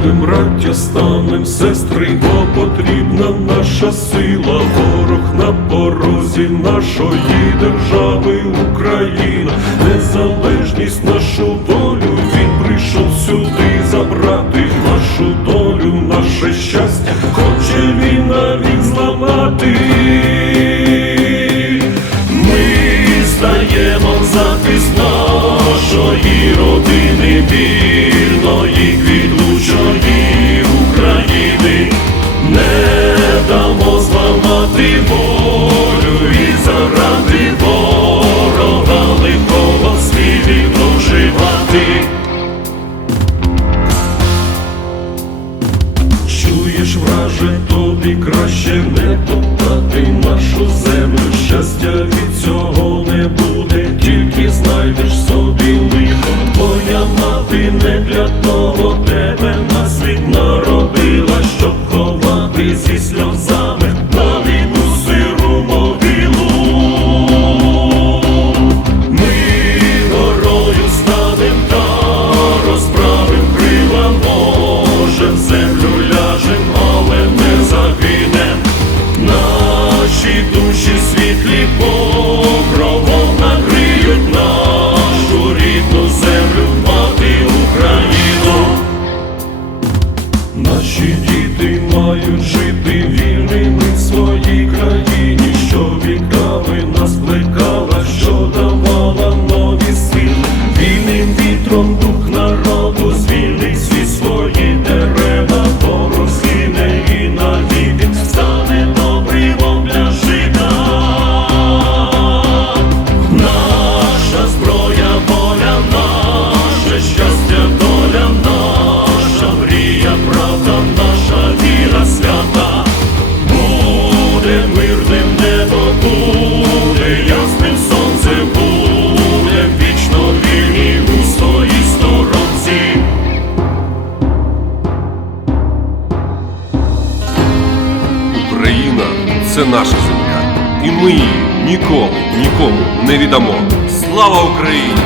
Разом, браття, станем сестри, бо потрібна наша сила, ворог на порозі нашої держави Україна, незалежність, нашу волю, він прийшов сюди забрати нашу долю, наше щастя, хоче війна він зламати. Ми стаємо в захист нашої родини, зламати волю і заради ворога лихого в проживати. Чуєш, враже, тобі краще не топтати нашу землю. Щастя це наша земля, і ми її ніколи нікому не віддамо. Слава Україні!